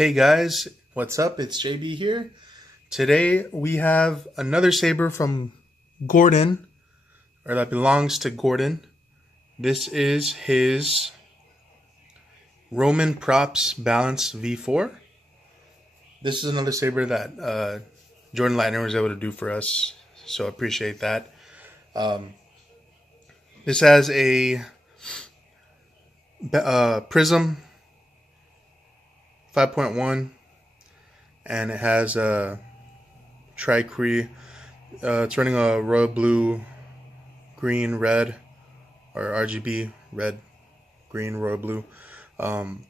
Hey guys, what's up? It's JB here. Today we have another saber from Gordon, or that belongs to Gordon. This is his Roman Props Balance V4. This is another saber that Jordan Lightner was able to do for us, so I appreciate that. This has a Prizm 5.1 and it has a Tri-Cree. It's running a royal blue, green, red, or RGB, red, green, royal blue. And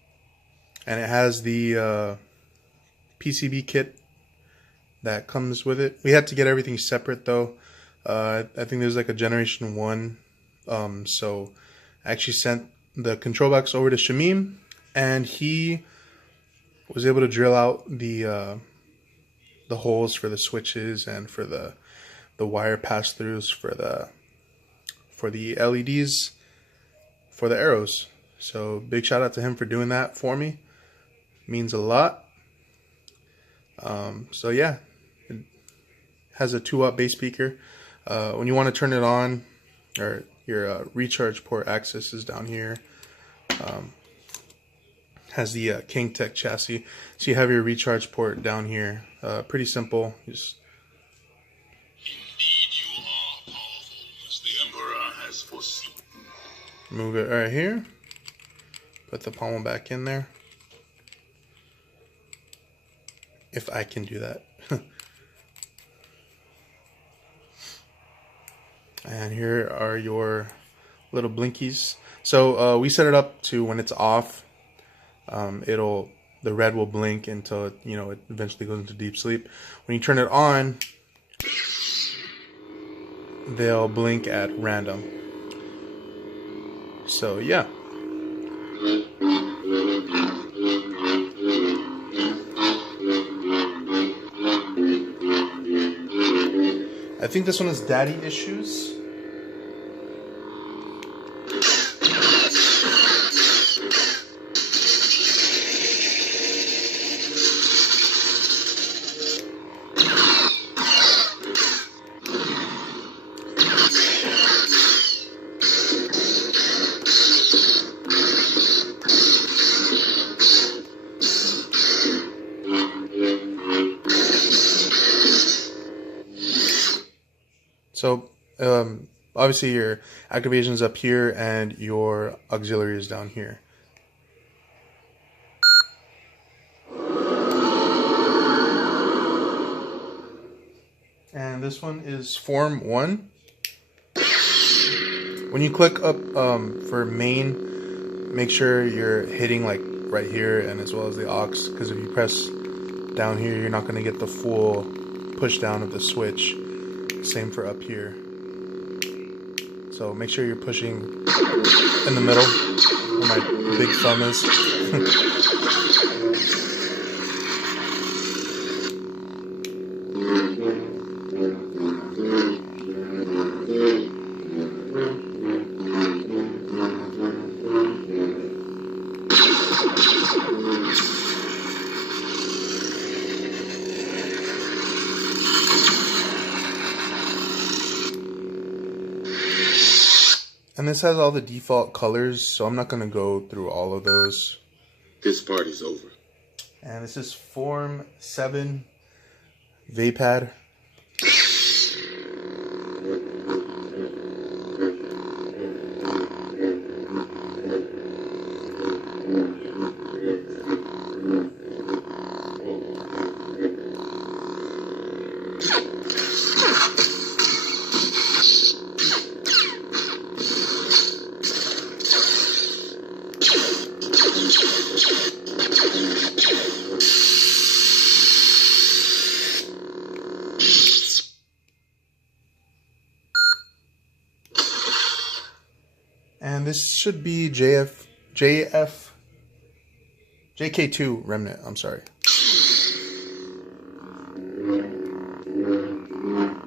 it has the PCB kit that comes with it. We had to get everything separate though. I think there's like a generation 1. So I actually sent the control box over to Shamim, and he was able to drill out the holes for the switches and for the wire pass-throughs for the LEDs for the arrows. So big shout out to him for doing that for me. Means a lot. So yeah, it has a 2-watt bass speaker. When you want to turn it on, or your recharge port access is down here. Has the Khang-Tek Chassis, so you have your recharge port down here. Pretty simple. Just move it right here. Put the pommel back in there. If I can do that. And here are your little blinkies. So we set it up to when it's off. The red will blink until it eventually goes into deep sleep. When you turn it on, they'll blink at random. So yeah. I think this one has daddy issues. So obviously your activation is up here and your auxiliary is down here. And this one is Form 1. When you click up for main, make sure you're hitting like right here and as well as the aux, because if you press down here, you're not going to get the full push down of the switch. Same for up here. So make sure you're pushing in the middle where my big thumb is. And this has all the default colors, so I'm not going to go through all of those. This party's over. And this is Form 7 Vapad. And this should be JK2 Remnant, I'm sorry.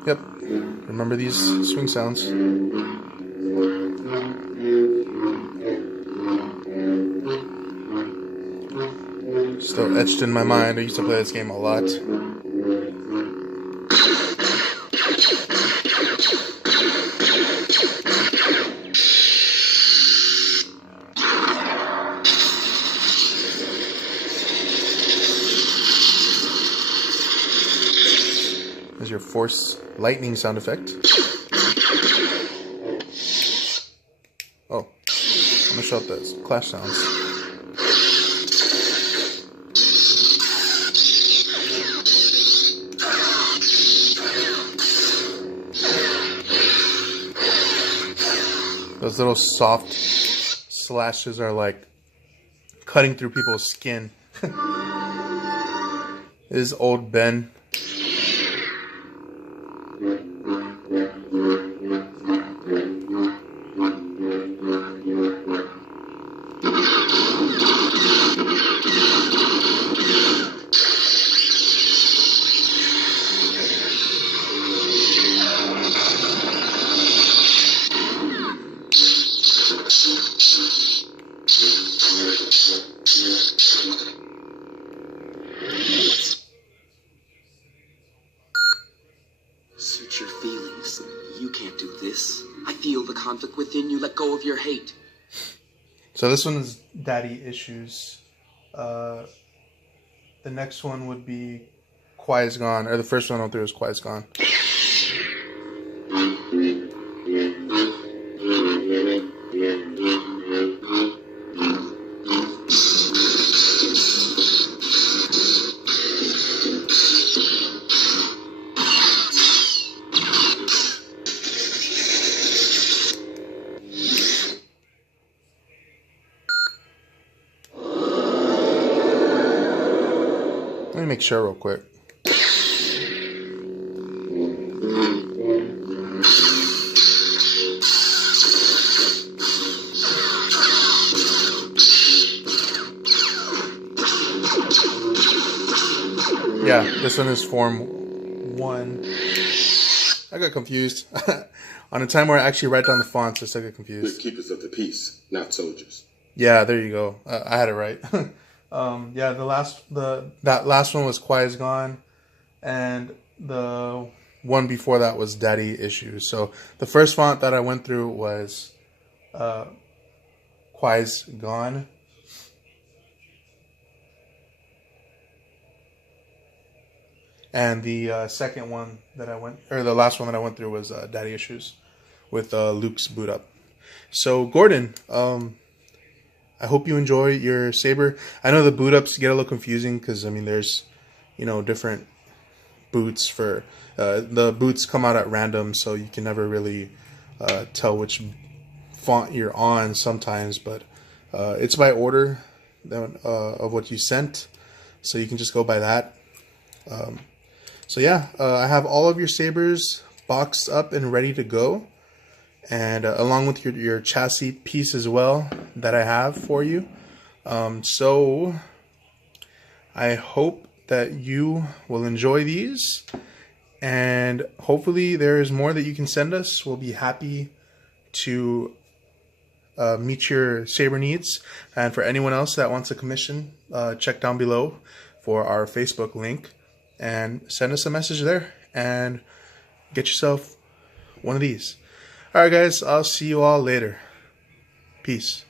Yep, remember these swing sounds. Still etched in my mind. I used to play this game a lot. There's your force lightning sound effect. Oh, I'm gonna show up the clash sounds. Those little soft slashes are like cutting through people's skin. This is old Ben. Search your feelings. You can't do this. I feel the conflict within you. Let go of your hate. So this one is Daddy Issues. The next one would be Quiet Is Gone, or the first one I went through was Quiet Is Gone. Let me make sure real quick. Yeah, this one is Form 1. I got confused. On a time where I actually write down the fonts, I still get confused. We're keepers of the peace, not soldiers. Yeah, there you go. I had it right. Yeah, that last one was Quiet Is Gone, and the one before that was Daddy Issues. So the first font that I went through was Quiet Is Gone. And the second one that the last one that I went through was Daddy Issues with Luke's boot up. So Gordon, I hope you enjoy your saber. I know the boot ups get a little confusing because I mean there's different boots for the boots come out at random, so you can never really tell which font you're on sometimes. But it's by order of what you sent, so you can just go by that. So yeah, I have all of your sabers boxed up and ready to go, and along with your chassis piece as well that I have for you. So I hope that you will enjoy these, and hopefully there is more that you can send us. We'll be happy to meet your saber needs. And for anyone else that wants a commission, check down below for our Facebook link and send us a message there and get yourself one of these. Alright guys, I'll see you all later. Peace.